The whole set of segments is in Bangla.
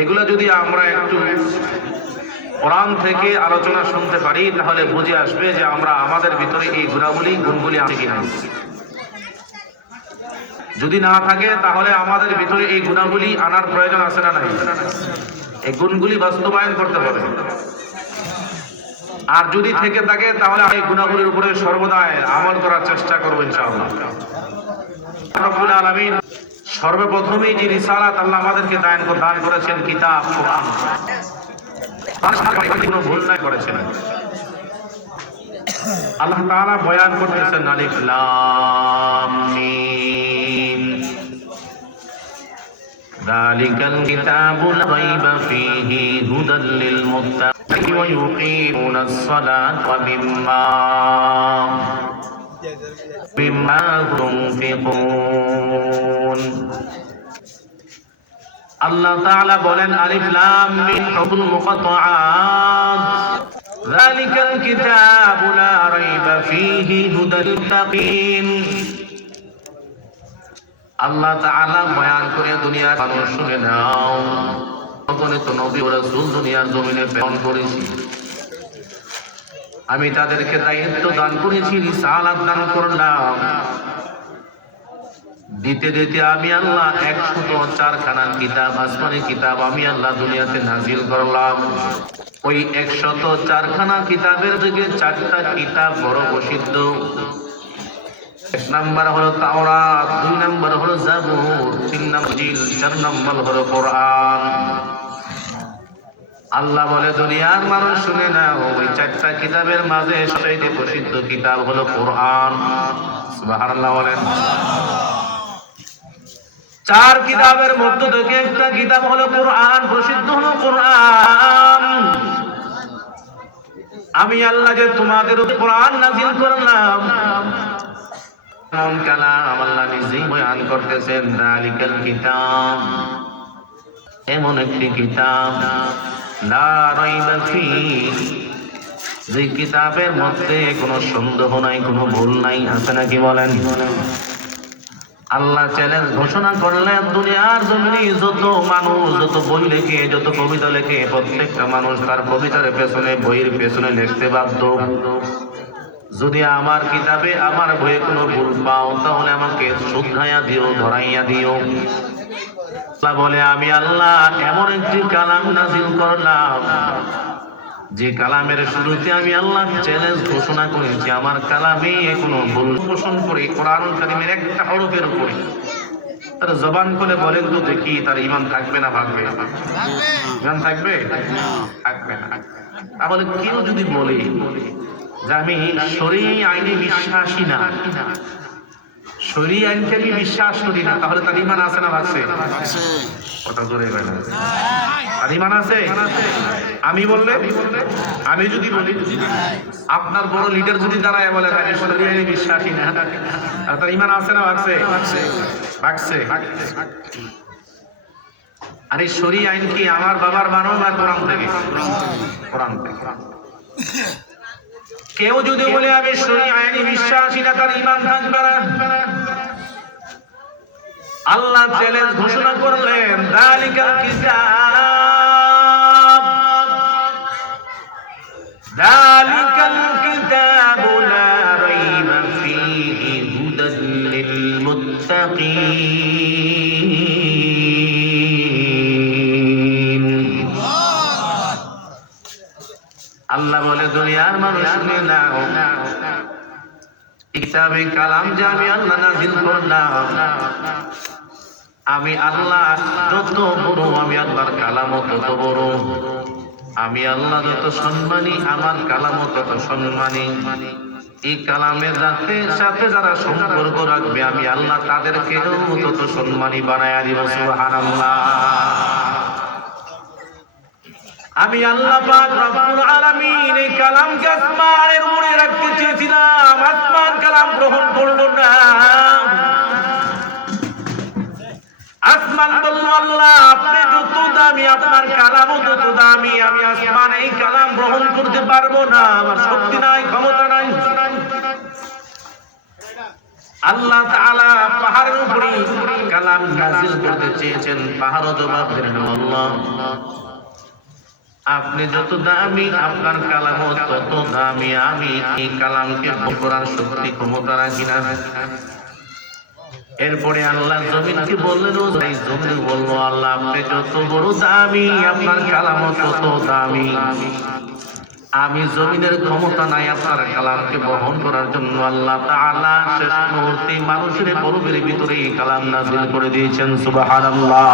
এগুলা যদি আমরা একটু কোরআন থেকে আলোচনা শুনতে পারি তাহলে বুঝে আসবে যে আমরা আমাদের ভিতরে এই গুণগুলি আছে কিনা। যদি না থাকে তাহলে আমাদের ভিতরে এই গুণাগুলি আনার প্রয়োজন আছে না নাই? এই গুণগুলি বাস্তবায়ন করতে হবে। আর যদি থেকে থাকে তাহলে এই গুণাগুলির উপরে সর্বদাই আমল করার চেষ্টা করবো ইনশাআল্লাহ। রব্বুল আলামিন সর্বপ্রথমেই যে রিসালাত আল্লাহ আমাদেরকে দান করেছেন কিতাব কোরআন, কোনো ভুল নাই করেছেন। আল্লাহ তাআলা বয়ান করতেছেন আলিফ লাম মিম যালিকাল কিতাবু লা রাইবা ফীহি হুদাল লিল মুত্তাকিন ওয়া ইউকিমুনাস সালাতা ওয়া মিম্মা তুনফিকুন। আল্লাহ তাআলা বলেন আলিফ লাম মিম হুরুফুল মুকাত্তাআত যালিকাল কিতাবু লা রাইবা ফীহি হুদাল লিল মুত্তাকিন। আল্লাহ তাআলা বয়ান করে দুনিয়ার মানুষ শুনে নাও, অগণিত নবী ও রাসূল দুনিয়ার জমিনে প্রেরণ করেছি। আমি তাদেরকে দায়িত্ব দান করেছি, রিসালাত দান করলাম। দিতে দিতে আমি আল্লাহ 104 কিতাব, আসমানি কিতাব আমি আল্লাহ দুনিয়াতে নাজিল করলাম। ওই 104 কিতাবের দিকে 4টা কিতাব বড় প্রসিদ্ধ। 1 নাম্বার হলো তাওরাত, 2 নাম্বার হলো জাবুর, 3 নাম্বার ইনজিল, 4 নাম্বার হলো কোরআন। আল্লাহ বলে দুনিয়ার মানুষ শুনে না, ওই 4টা কিতাবের মাঝে সবচেয়ে প্রসিদ্ধ কিতাব হলো কোরআন। সুবহানাল্লাহ বলেন। 4 কিতাবের মধ্যে থেকে একটা কিতাব হলো কোরআন, প্রসিদ্ধ হলো কোরআন। আমি আল্লাহ যে তোমাদের উপর কোরআন নাযিল করলাম, কালাম আল্লাহ নিজেই বয়ান করতেছেন যালিকাল কিতাব, এমন একটি কিতাব লা রাইবা ফীহি, যে কিতাবের মধ্যে কোনো সন্দেহ নাই, কোনো ভুল নাই। আছে নাকি বলেন? আল্লাহ চ্যালেঞ্জ ঘোষণা করলেন দুনিয়ার জমিনে যত মানুষ, যত বই লেখে, যত কবিতা লেখে, প্রত্যেকটা মানুষ তার কবিতার পেছনে, বইয়ের পেছনে লিখতে বাধ্য। যদি আমার কিতাবে, আমার বইয়ে কোনো ভুল পাও তাহলে আমাকে শুধরাইয়া দিও, ধরাইয়া দিও। আল্লাহ বলে আমি আল্লাহ এমন একটি কালাম নাযিল করলাম, যে কালামের শুরুতে আমি আল্লাহ চ্যালেঞ্জ ঘোষণা করেছি আমার কালামে কোনো ভুল পোষণ করে কোরআনুল কারীমের একটা হরফের উপরে তার জবান খুলে বলেন তো দেখি তার ঈমান থাকবে না ভাগবে? ঈমান থাকবে? থাকবে না। তাহলে কেউ যদি বলে যে আমি শরঈ আইনে বিশ্বাসী না, শরঈ আইনকে আমি বিশ্বাস করি না, তাহলে তার ঈমান আছে না ভাগছে? কথা জোরে বলেন। আর ঈমান আছে? আমি বললে, আমি যদি বলি, আপনার বড় লিডার যদি দাঁড়ায় বলে আমি শরঈ আইনে বিশ্বাসী না, তার ঈমান আছে না ভাগছে? ভাগছে। আর এই শরঈ আইন কি আমার বাবার বানানো না কোরআন থেকে? কোরআন থেকে। কেউ যদি বলে আমি শরঈ আইনে বিশ্বাসী না, তার ঈমান থাকবে না। আল্লাহ চ্যালেঞ্জ ঘোষণা করলেন যালিকাল কিতাব, যালিকাল কিতাবু লা রাইবা ফীহি হুদাল লিল মুত্তাকিন। আল্লাহ বলে দুনিয়ার মানুষ শুনে নাও, কিতাবে কালাম যে আমি আল্লাহ নাযিল করলাম, আমি আল্লাহ যত বড়, আমি আল্লাহর কালামও তত বড়। আমি আল্লাহ যত সম্মানী, আমার কালামও তত সম্মানী। এই কালামের সাথে যারা সম্পর্ক রাখবে আমি আল্লাহ তাদেরকেও তত সম্মানী বানায়া দিব। সুবহানাল্লাহ। আমি আল্লাহ পাক রব্বুল আলামিন এই কালামকে আসমানের উপরে রাখতে চেয়েছিলাম, আসমান কালাম গ্রহণ করলো না। আসমান বলল আল্লাহ আপনি যত দামি, আপনার কালামও যত দামি, আমি আসমান এই কালাম গ্রহণ করতে পারবো না, আমার শক্তি নাই, ক্ষমতা নাই। আল্লাহ তাআলা পাহাড়ের উপরে কালাম নাযিল করতে চেয়েছেন, পাহাড়ও জবাব দিলেন আল্লাহ আপনি যত দামি আপনার কালামও তত দামি, আমি এই কালামকে বহন করার শক্তি ক্ষমতা রাখি না। এরপরে আল্লাহ জমিনকে বললেন, এই জমিন বলল আল্লাহ আপনি যত বড় দামি আপনার কালামও তত দামি, আমি জমিনের ক্ষমতা নাই আপনার কালামকে বহন করার জন্য। আল্লাহ তাআলা শেষ মুহূর্তে মানুষের কলবের ভিতরে এই কালাম নাযিল করে দিয়েছেন। সুবহানাল্লাহ।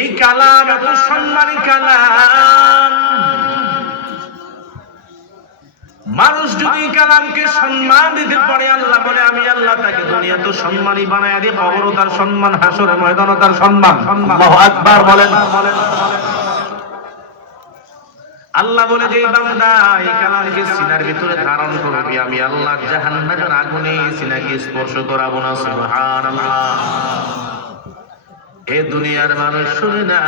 এই কালাম এত সম্মানী কালাম, মানুষ যদি কালামকে সম্মান দিতে পারে, আল্লাহ বলে আমি আল্লাহ তাকে দুনিয়া তো সম্মানী বানায় দিয়ে কবরও তার সম্মান, হাসরের ময়দানও তার সম্মান। আল্লাহু আকবার বলেন। আল্লাহ বলে যে বান্দা এই কালামকে সিনার ভিতরে ধারণ করবি, আমি আল্লাহ জাহান্নামের আগুনে সিনাকে স্পর্শ করাবো না। সুবহানাল্লাহ। এ দুনিয়ার মানুষ শুনে না,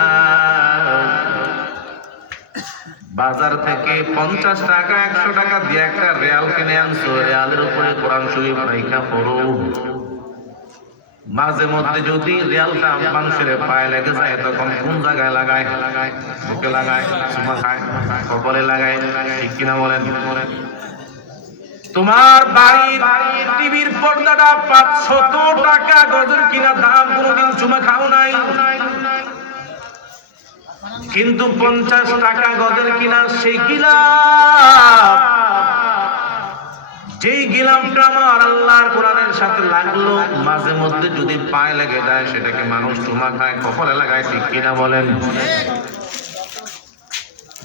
বাজার থেকে 50 টাকা 100 টাকা দিয়ে একটা রিয়াল কিনে আনছো, রিয়ালের উপরে কোরআন শরীফ রাইখা পড়ো। মাঝে মধ্যে যদি রিয়ালটা মানুষের পায়ে লেগে যায় তখন কোন জায়গায় লাগায়? বুকে লাগায়, চুমা খায়, কপালে লাগায়, ঠিক কিনা বলেন? তোমার বাড়ির টিভির পর্দাটা 500 টাকা গজল কিনা দাম, কোনদিন চুমা খাও নাই, কিন্তু 50 টাকা গজের কিনা সেই গিলাফ, যেই গিলাফটা আমার আল্লাহর কোরআনের সাথে লাগলো, মাঝে মধ্যে যদি পায়ে লেগে যায় সেটাকে মানুষ চুমা খায়, কপালে লাগায়, ঠিক কিনা বলেন?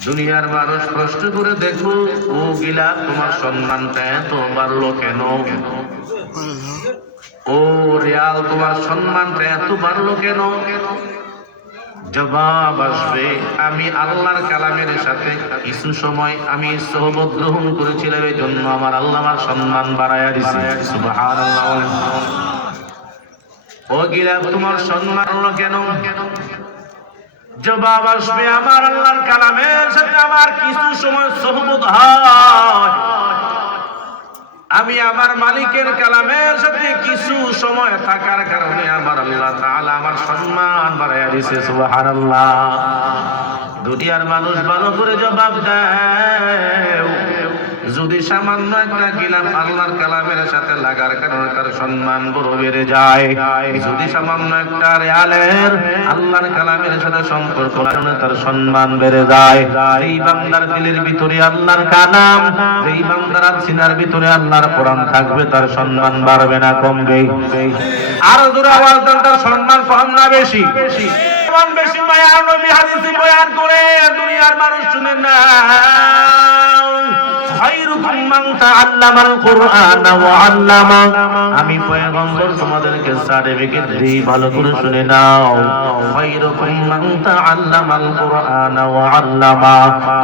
দুনিয়ার মানুষ প্রশ্ন করে দেখো, ও গিলাফ তোমার সম্মানটা এত বাড়লো কেন? ও রিয়াল তোমার সম্মানটা এত বাড়লো কেন? জবাব আসবে, আমি আল্লাহর কালামের সাথে কিছু সময় আমি সোহবত গ্রহণ করেছিলাম, এই জন্য আমার আল্লাহ আমার সম্মান বাড়াইয়া দিয়েছে। সুবহানাল্লাহ। ও গিলাফ তোমার সম্মান হলো কেন? জবাব আসবে, আমার আল্লাহর কালামের সাথে আমার কিছু সময় সোহবত হয়, আমি আমার মালিকের কালামের সাথে কিছু সময় থাকার কারণে আমার আল্লাহ তাআলা আমার সম্মান বাড়াইয়া দিয়েছে। সুবহানাল্লাহ। দুনিয়ার মানুষ ভালো করে জবাব দেয়, যদি সামান্য একটা গিলাফ আল্লাহর কালামের সাথে লাগার কারণে তার সম্মান বড় বেড়ে যায়, যদি সামান্য একটা রিয়ালের আল্লাহর কালামের সাথে সম্পর্ক কারণে তার সম্মান বেড়ে যায়, এই বান্দার দিলের ভিতরে আল্লাহর কালাম, এই বান্দার সিনার ভিতরে আল্লাহর কোরআন থাকবে, তার সম্মান বাড়বে না কমবে? আরো জোরে আওয়াজ দেন, তার সম্মান কম না বেশি? বেশি মায়ার নবী হাদিসে বয়ান করে দুনিয়ার মানুষ শুনে না, আমি পয়গম্বর তোমাদেরকে সার্টিফিকেট দিই, ভালো করে শুনে নাও।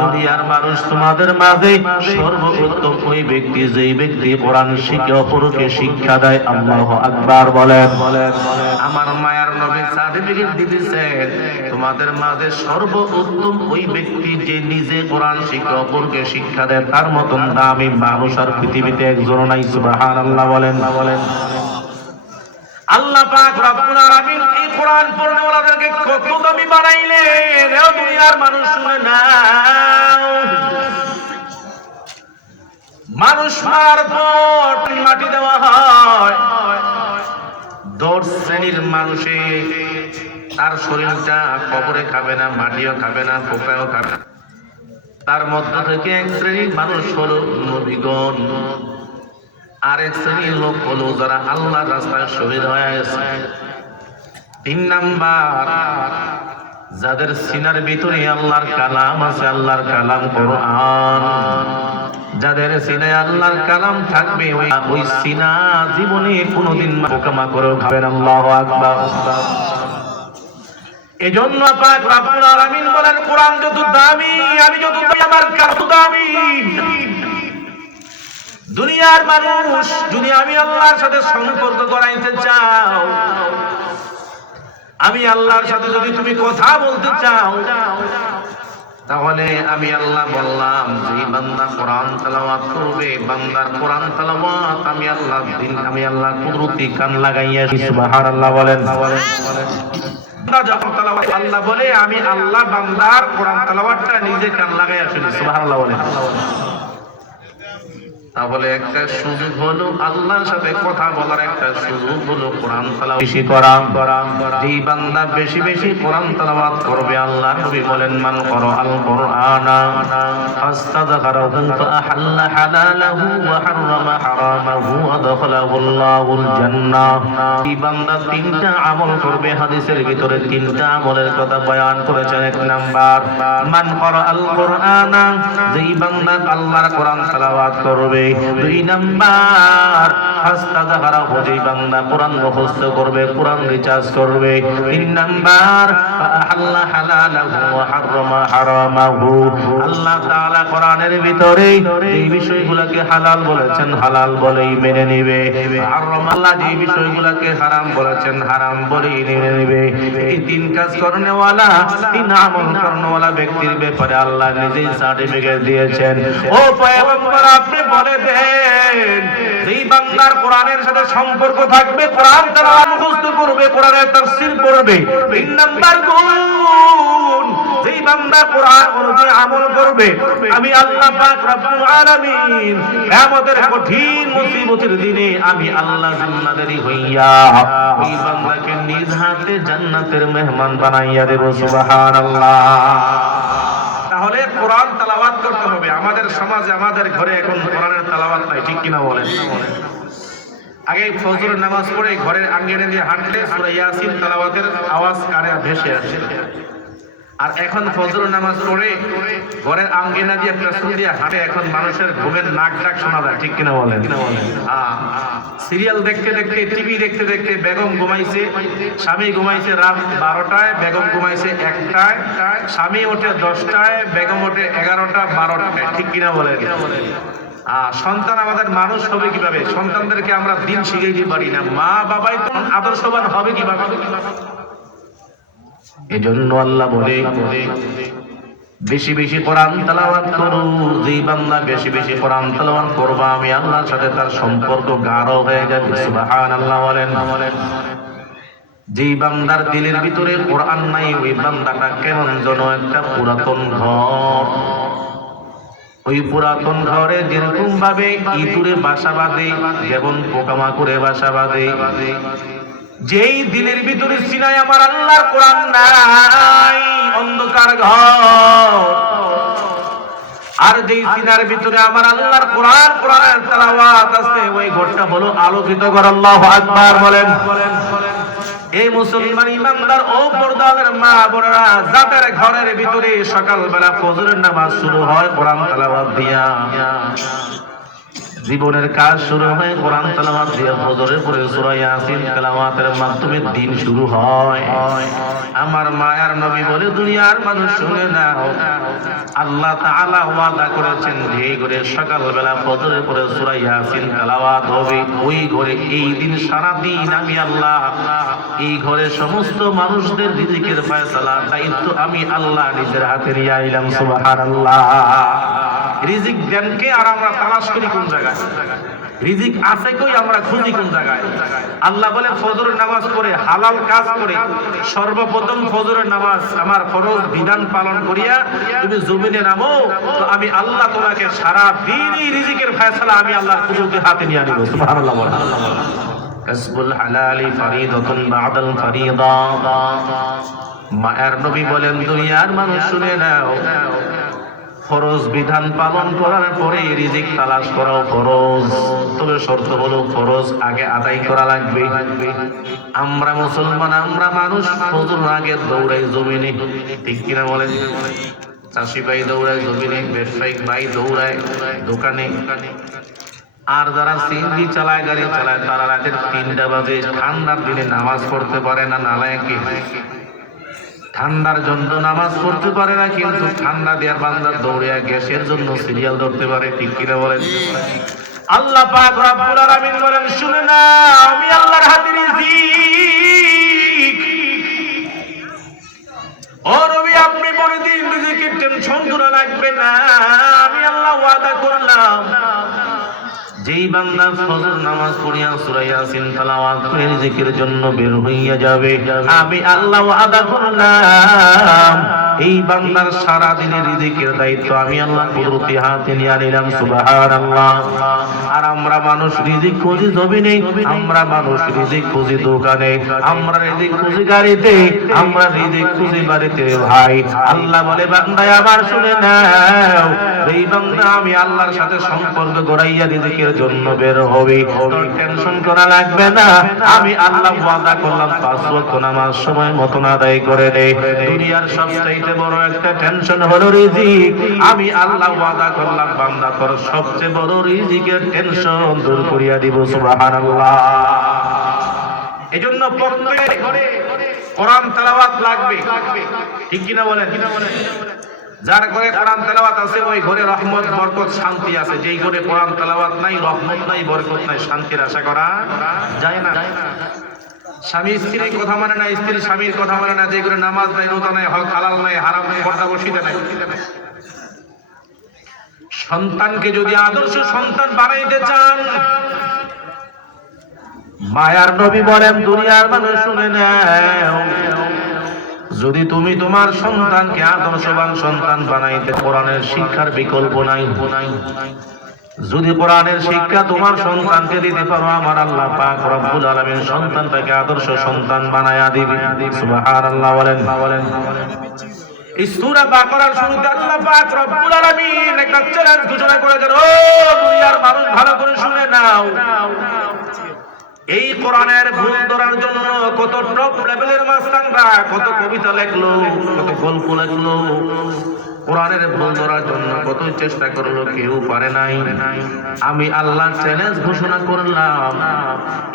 দুনিয়ার মানুষ তোমাদের মাঝে সর্বোত্তম ওই ব্যক্তি, যেই ব্যক্তি কোরআন শিখে অপরকে শিক্ষা দেয়। আল্লাহু আকবার বলেন। আমার মায়ার নবী সার্টিফিকেট দিতেছেন, তোমাদের মাঝে সর্বোত্তম ওই ব্যক্তি যে নিজে কোরআন শিখে অপরকে শিক্ষা দেয়, তার মতন দামি মানুষ আর পৃথিবীতে একজন নাই। সুবহানাল্লাহ বলেন। আল্লাহ পাক রব্বুল আলামিন এই কোরআন পড়নে ওয়ালাদেরকে কত দামি বানাইলেন, এও দুনিয়ার মানুষ শুনে না। মানুষ মারার পর মাটি দেওয়া হয়, 10 শ্রেণীর মানুষে তার শরীরটা কবরে খাবে না, মাটিও খাবে না, পোকাও খাবে না। তার মধ্য থেকে এক শ্রেণীর মানুষ হলো নবীগণ, আরেক শ্রেণীর লোক হলো যারা আল্লাহর রাস্তায় শহীদ হয়ে গেছে। 3 নাম্বার, যাদের সিনার ভিতরে আল্লাহর কালাম আছে, আল্লাহর কালাম কোরআন, যাদের সিনায় আল্লাহর কালাম থাকবে, ওই সিনা জীবনে কোনোদিন পোকামা করেও খাবে না। আল্লাহু আকবার। এজন্য পাক রব্বুল আলামিন বলেন, কোরআন যত দামি, আমি যত দামি, আমার কত দামি। দুনিয়ার মানুষ যদি আমি আল্লাহর সাথে সম্পর্ক করাইতে চাও, আমি আল্লাহর সাথে যদি তুমি কথা বলতে চাও, তাহলে আমি আল্লাহ বললাম যে বান্দা কোরআন তেলাওয়াত করবে, বান্দার কোরআন তেলাওয়াত আমি আল্লাহ কুদরতি কান লাগাইয়া সুবহানাল্লাহ বলেন। বান্দা যখন তেলাওয়াত আল্লাহ বলে, আমি আল্লাহ বান্দার কোরআন তেলাওয়াতটা নিজে কান লাগাইয়া শুনি সুবহানাল্লাহ বলেন। তাহলে একটা সুযোগ হলো আল্লাহর সাথে কথা বলার, একটা সুযোগ হলো কোরআন তেলাওয়াত বেশি করা। যেই বান্দা বেশি বেশি কোরআন তেলাওয়াত করবে, আল্লাহ নবী বলেন মান ক্বারাআল কুরআনা ফাস্তাযকারাহু ফাআহাল্লা হালালাহু ওয়া হাররামা হারামাহু আদখালাহুল্লাহুল জান্নাহ। এই বান্দা তিনটা আমল করবে, হাদিসের ভিতরে তিনটা আমলের কথা বয়ান করেছেন। এক নাম্বার মান ক্বারাআল কুরআনা, যেই বান্দা আল্লাহর কোরআন তেলাওয়াত করবে। দুই নাম্বার ফাস্তাযকারাহু, যেই বান্দা কোরআন মুখস্থ করবে, কোরআন রিচার্জ করবে। তিন নাম্বার ফাআহাল্লা হালালাহু ওয়া হাররামা হারামাহু, আল্লাহ তাআলা কোরআনের ভিতরে এই বিষয়গুলোকে হালাল বলেছেন হালাল বলেই মেনে নেবে, হারাম আল্লাহ যে বিষয়গুলোকে হারাম বলেছেন হারাম বলেই মেনে নেবে। এই তিন কাজ করনেওয়ালা, তিন আমল করনেওয়ালা ব্যক্তির ব্যাপারে আল্লাহ নিজেই সার্টিফিকেট দিয়েছেন। ও পয়গম্বর, আপনি বলে দেন, যেই বান্দার কোরআনের সাথে সম্পর্ক থাকবে, কোরআন তেলাওয়াত মুখস্থ করবে, কোরআনের তাফসীর পড়বে। তিন নাম্বার গুণ, যেই বান্দা কোরআন অনুযায়ী আমল করবে, আমি আল্লাহ পাক রব্বুল আলামিন কিয়ামতের কঠিন মুসিবতের দিনে আমি আল্লাহ জিম্মাদারি হইয়া ওই বান্দাকে নিজ হাতে জান্নাতের মেহমান বানাইয়া দেব সুবহানাল্লাহ। তাহলে কোরআন তেলাওয়াত করতে হবে। আমাদের সমাজে, আমাদের ঘরে এখন কোরআনের তেলাওয়াত নাই, ঠিক কিনা বলেন? আগে ফজরের নামাজ পড়ে ঘরের আঙ্গিনা দিয়ে হাঁটলে সূরা ইয়াসিন তেলাওয়াতের আওয়াজ কানে ভেসে আসে। আর এখন ফজরের নামাজ পড়ে ঘরের আঙ্গিনা দিয়ে একটা সুর দিয়ে হাঁটে, এখন মানুষের ঘুমের নাক ডাক শোনা যায়, ঠিক কিনা বলেন? সিরিয়াল দেখতে দেখতে, টিভি দেখতে দেখতে বেগম ঘুমাইছে, স্বামী ঘুমাইছে রাত 12টায়, বেগম ঘুমাইছে 1টায়, স্বামী ওঠে 10টায়, বেগম ওঠে 11টা 12টায়, ঠিক কিনা বলেন? সন্তান আমাদের মানুষ হবে কিভাবে? সন্তানদেরকে আমরা দিন শিখাইতে পারি না, মা বাবাই তো আদর্শবান হবে কিভাবে? এজন্য আল্লাহ বলে বেশি বেশি কোরআন তেলাওয়াত করো। যেই বান্দা বেশি বেশি কোরআন তেলাওয়াত করবে, আমি আল্লাহর সাথে তার সম্পর্ক গাঢ় হয়ে যাবে সুবহানাল্লাহ বলেন। যেই বান্দার দিলের ভিতরে কোরআন নাই, ওই বান্দাটা কেমন যেন একটা পুরাতন ঘর। ওই পুরাতন ঘরে যেরকম ভাবে ইঁদুরে বাসা বাঁধে, যেমন পোকামাকড়ে বাসা বাঁধে, যেই দিলের ভিতরে সিনায় আমার আল্লাহর কোরআন নাই, অন্ধকার ঘর। আর যেই সিনার ভিতরে আমার আল্লাহর কোরআন, কোরআনের তেলাওয়াত আছে, ওই ঘরটা হলো আলোকিত ঘর। আল্লাহু আকবার বলেন। এই মুসলমান ইমানদার ও পর্দার মা বোনেরা, যাদের ঘরের ভিতরে সকালবেলা ফজরের নামাজ শুরু হয় কোরআন তেলাওয়াত দিয়া, জীবনের কাজ শুরু হয় কোরআন তেলাওয়াত দিয়ে, ফজরের পরে সূরা ইয়াসিন তেলাওয়াতের মাধ্যমে দিন শুরু হয়। আমার মায়ার নবী বলে, দুনিয়ার মানুষ শুনে নাও, আল্লাহ তাআলা ওয়াদা করেছেন যে এই ঘরে সকালবেলা ফজরের পরে সূরা ইয়াসিন তেলাওয়াত হবে, ওই ঘরে এই দিন সারা দিন আমি আল্লাহ এই ঘরে সমস্ত মানুষদের রিজিকের ফয়সালা দায়িত্ব আমি আল্লাহ নিজের হাতে নিয়ে আইলাম সুবহানাল্লাহ। রিজিক দেন কে? আর আমরা তালাশ করি কোন জায়গায়? রিজিক আছে কই, আমরা খুঁজি কোন জায়গায়? আল্লাহ বলে ফজরের নামাজ পড়ে হালাল কাজ করে, সর্বপ্রথম ফজরের নামাজ আমার ফরজ বিধান পালন করিয়া তুমি জমিনে নামো, তো আমি আল্লাহ তোমাকে সারা দিনই রিজিকের ফয়সালা আমি আল্লাহর কুদরতের হাতে নিয়ে আনিব সুবহানাল্লাহ। কাসবুল হালালি ফরিদাতুন বাদাল ফরিদা। মায়ের নবী বলেন, দুনিয়ার মানুষ শুনে নাও, ফরজ বিধান পালন করার পরে রিজিক তালাশ করাও ফরজ, তবে শর্ত হলো ফরজ আগে আদায় করা লাগবে। আমরা মুসলমান, আমরা মানুষ ফজর আগে দৌড়াই জমিনে, ঠিক কিনা বলেন? চাষি ভাই দৌড়ায় জমিনে, ব্যবসায়িক ভাই দৌড়ায় দোকানে, আর যারা সিএনজি চালায়, গাড়ি চালায়, তারা রাতের 3টা বাজে ঠান্ডার দিনে নামাজ পড়তে পারে না, নালায়েকে ঠান্ডার জন্য নামাজ পড়তে পারে না, কিন্তু ঠান্ডা দেওয়ার বান্দা দৌড়ে গ্যাসের জন্য সিরিয়াল ধরতে পারে, ঠিক কিনা বলেন? আল্লাহ পাক রব্বুল আলামিন বলেন, শুনে না, আমি আল্লাহর হাতে রিজিক। ও নবী, আপনি বলে দিন রিজিকের টেনশন যেই বান্দা ফজর নামাজ পড়িয়া সূরা ইয়াসিন তেলাওয়াত করে রিজিকের জন্য বের হইয়া যাবে, আমি আল্লাহ ওয়াদা করলাম এই বান্দার সারা দিনের রিজিকের দায়িত্ব আমি আল্লাহ কুদরতি হাতে নিয়ে নিলাম। সুবহানাল্লাহ। আর আমরা মানুষ রিজিক খুঁজি জমিনে, আমরা মানুষ রিজিক খুঁজি দোকানে, আমরা রিজিক খুঁজি গাড়িতে, আমরা রিজিক খুঁজি বাড়িতে। ভাই আল্লাহ বলে বান্দা আমার শুনে নাও, এই বান্দা আমি আল্লাহর সাথে সম্পর্ক গড়াইয়া রিজিকের জন্য বের হবে, তোর টেনশন করা লাগবে না। আমি আল্লাহ ওয়াদা করলাম 5 ওয়াক্ত নামাজ সময় মতন আদায় করে দে। দুনিয়ার সবচেয়ে বড় একটা টেনশন হলো রিজিক। আমি আল্লাহ ওয়াদা করলাম বান্দা তোর সবচেয়ে বড় রিজিকের টেনশন দূর করিয়া দিব। সুবহানাল্লাহ। এজন্য প্রত্যেকের ঘরে কোরআন তেলাওয়াত লাগবে, ঠিক কিনা বলেন? যার ঘরে কোরআন তেলাওয়াত আছে ওই ঘরে রহমত বরকত শান্তি আছে। যেই ঘরে কোরআন তেলাওয়াত নাই, রহমত নাই, বরকত নাই, শান্তির আশা করা যায় না। স্বামী স্ত্রীর কথা মানে না, স্ত্রী স্বামীর কথা মানে না। যে ঘরে নামাজ নাই, রোজা নাই, হালাল নাই, হারাম নাই, পর্দা বসিতে নাই। সন্তানকে যদি আদর্শ সন্তান বানাইতে চান, মায়ার নবী বলেন দুনিয়ার মানুষ শুনে নাও, যদি তুমি তোমার সন্তানকে আদর্শবান সন্তান বানাইতে কোরআনের শিক্ষার বিকল্প নাই। যদি কোরআনের শিক্ষা তোমার সন্তানকে দিতে পারো, আমার আল্লাহ পাক রব্বুল আলামিন সন্তানটাকে আদর্শ সন্তান বানায়া দিবে। সুবহানাল্লাহ বলেন। এই সূরা বাকারার শুরুতে আল্লাহ পাক রব্বুল আলামিন একটা চ্যালেঞ্জ ঘোষণা করেছেন, ও দুনিয়ার মানুষ ভালো করে শুনে নাও। এই কোরআনের ভুল ধরার জন্য কত টপ লেভেলের মাস্টাররা কত কবিতা লেখলো, কত গল্প লেখলো। কোরআনের ভুল ধরার জন্য কত চেষ্টা করলো, কেউ পারে নাই। আমি আল্লাহ চ্যালেঞ্জ ঘোষণা করলাম,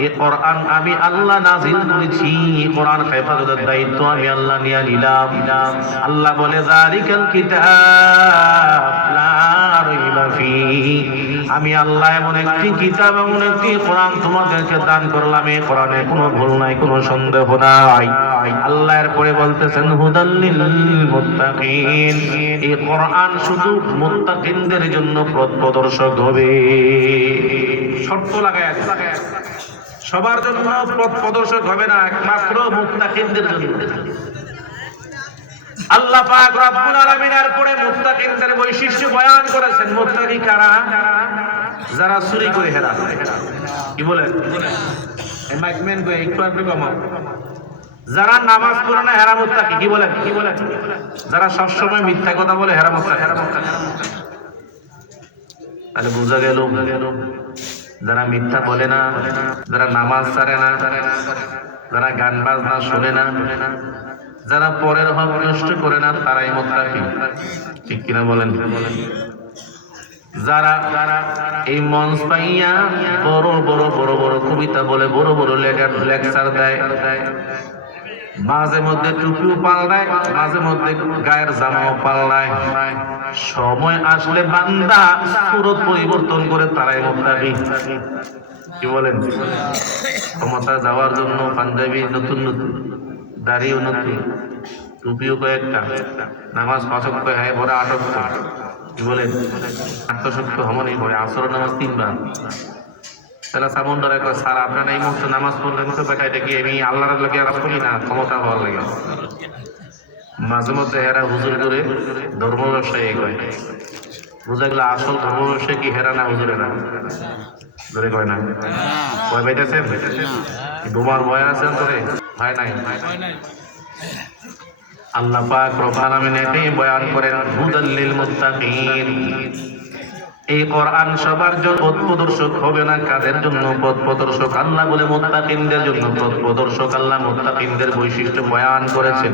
এই কোরআন আমি আল্লাহ নাযিল করেছি, কোরআন হেফাজতের দায়িত্ব আমি আল্লাহ নিয়ে নিলাম। আল্লাহ বলে যালিকাল কিতাব লা রাইবা ফীহি, আমি আল্লাহ এমন একটি কিতাব, এমন একটি কোরআন তোমাদেরকে দান করলাম, এই কোরআনে কোনো ভুল নাই, কোনো সন্দেহ নাই। আল্লাহ এর পরে বলতেছেন হুদাল্লিল মুত্তাকিন, এই কোরআন শুধু মুত্তাকিনদের জন্য পথ প্রদর্শক হবে। শর্ত লাগায় সবার জন্য পথ প্রদর্শক হবে না, একমাত্র মুত্তাকিনদের জন্য। আল্লাহ পাক রব্বুল আলামিন এর পরে মুত্তাকিনদের বৈশিষ্ট্য বয়ান করেছেন। মুত্তাকি কারা? যারা চুরি করে হেরা। কি বলেন? এই মাইকম্যান কই একটু কমাও। যারা নামাজ পড়ে না হেরা মুত্তাকি। কি বলেন? যারা সবসময় মিথ্যা কথা বলে হেরা মুত্তাকি। তাহলে বোঝা গেল যারা মিথ্যা বলে না, যারা নামাজ ছাড়ে না, যারা গান বাজনা শোনে না, যারা পরের হক নষ্ট করে না, তারাই মুত্তাকি। ঠিক কিনা বলেন? যারা এই মঞ্চ পাইয়া বড় বড় বড় বড় কবিতা বলে, বড় বড় লেকচার দেয়, মাঝে মধ্যে টুপিও পাল্টায়, মাঝে মধ্যে গায়ের জামাও পাল্টায়, সময় আসলে বান্দা সুরত পরিবর্তন করে, তারাই মুত্তাকি। কি বলেন? ক্ষমতা যাওয়ার জন্য পাঞ্জাবি নতুন নতুন, দাড়িও নতুন, টুপিও কয়েকটা, নামাজ 5 ওয়াক্ত হ্যাঁ ভরে 8 ওয়াক্ত। কি বলেন? আত্মশক্ত হমনি পড়ে, আসর নামাজ 3 বার। তাহলে সামুন্ডার একটা স্যার আপনার এই মুহূর্তে নামাজ পড়লে মুখে পেটাইতে গিয়ে আমি আল্লাহর লাগে আরাম করি না, ক্ষমতা হওয়ার লাগে। মাঝে মধ্যে হেরা হুজুর করে ধর্ম ব্যবসায়ী কয়, বুঝা গেল আসল ধর্ম ব্যবসায়ী কি হেরা না হুজুরে না? ধরে কয় না? ভয় পাইতেছেন? তোমার ভয় আছেন তোরে? ভয় নাই। আল্লাহ পাক রব্বুল আলামিন এটাই বয়ান করেন হুদাল্লিল মুত্তাকিন। এই কোরআন সবার জন্য পথ প্রদর্শক হবে না, কাদের জন্য পথ প্রদর্শক? আল্লাহ বলে মুত্তাকিনদের জন্য পথ প্রদর্শক। আল্লাহ মুত্তাকিনদের বৈশিষ্ট্য বয়ান করেছেন।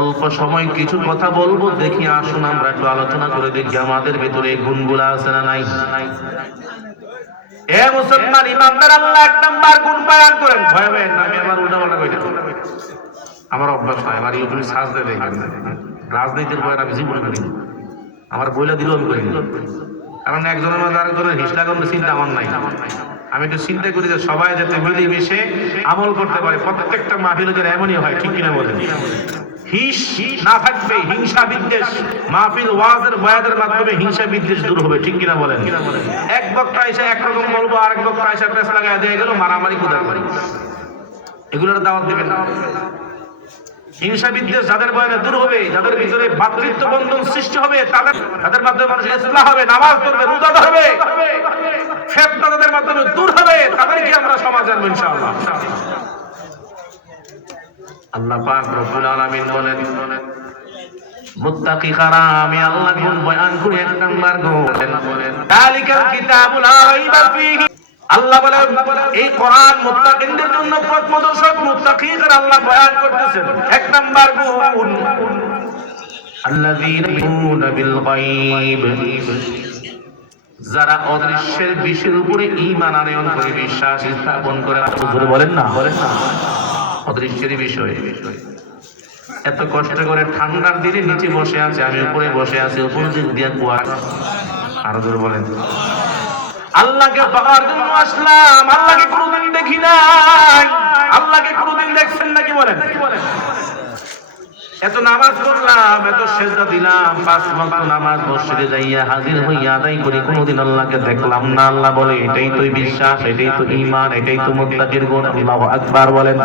অল্প সময় কিছু কথা বলবো, দেখি আসুন আমরা একটু আলোচনা করে দেখি আমাদের ভিতরে এই গুণগুলো আছে না নাই। এ মুসলমান ইমানদার, আল্লাহ 1 নাম্বার গুণ বয়ান করেন। ভয় পাবেন না, আমি আবার উল্টাপাল্টা কইতে আমার অভ্যাস নাই। আমার ইউটিউবে সার্চ দিয়ে দেখেন, রাজনীতির বয়ান আমি জীবনে করি, আমার বইলা দিলেও আমি করি। কারণ একজনের মধ্যে আরেকজনের হিসলা করতে চিন্তা আমার নাই। আমি একটু চিন্তা করি যে সবাই যাতে মিলেমিশে আমল করতে পারে। প্রত্যেকটা মাহফিল যেন এমনই হয়, ঠিক কিনা বলেন? হিস না থাকবে, হিংসা বিদ্বেষ। মাহফিল ওয়াজের বয়াদের মাধ্যমে হিংসা বিদ্বেষ দূর হবে, ঠিক কিনা বলেন? এক বক্তা এসে একরকম বলবো, আরেক বক্তা এসে প্রেস লাগায় দিয়ে গেল, মারামারি কোথায় করে? এগুলোর দাওয়াত দেবেন না। হিংসা বিদ্বেষ যাদের বয়ানে দূর হবে, যাদের ভিতরে ভ্রাতৃত্ব বন্ধন সৃষ্টি হবে, তাদের মাধ্যমে মানুষ ইসলাহ হবে, নামাজ পড়বে, রোজা ধরবে, ফিতনা তাদের মাধ্যমে দূর হবে, তাদেরকে আমরা সমাজ আনবো ইনশাআল্লাহ। আল্লাহ পাক রব্বুল আলামিন বলেন, মুত্তাকি কারা আমি আল্লাহ গুণ বয়ান করি। এক নাম্বার গুণ, যালিকাল কিতাবু লা রাইবা ফীহি। আল্লাহ বলেন এই কোরআন মুত্তাকিনদের জন্য পথ প্রদর্শক, মুত্তাকি কারা আল্লাহ বয়ান করতেছেন। এক নাম্বার গুণ, আল্লাযীনা ইউমিনুনা বিল গায়ব, যারা অদৃশ্যের বিষয়ের উপরে ঈমান আনয়ন করে, বিশ্বাস স্থাপন করে। বলেন না, অদৃশ্যের বিষয়। এত কষ্ট করে ঠান্ডার দিনে নিচে বসে আছে, আমি উপরে বসে আছি, উপর দিক দিয়ে কুয়াশা। আরো জোরে বলেন। আল্লাহকে পাওয়ার জন্য আসলাম, আল্লাহকে কোনোদিন দেখি নাই। আল্লাহকে কোনোদিন দেখছেন নাকি বলেন? এত নামাজ পড়লাম, এত সেজদা দিলাম, 5 ওয়াক্ত নামাজ মসজিদে যাইয়া হাজির হইয়া আদায় করি, কোনোদিন আল্লাহকে দেখলাম না। আল্লাহ বলে এটাই তো বিশ্বাস, এটাই তো ঈমান, এটাই তো মুত্তাকির গুণ। আল্লাহু আকবার বলেন।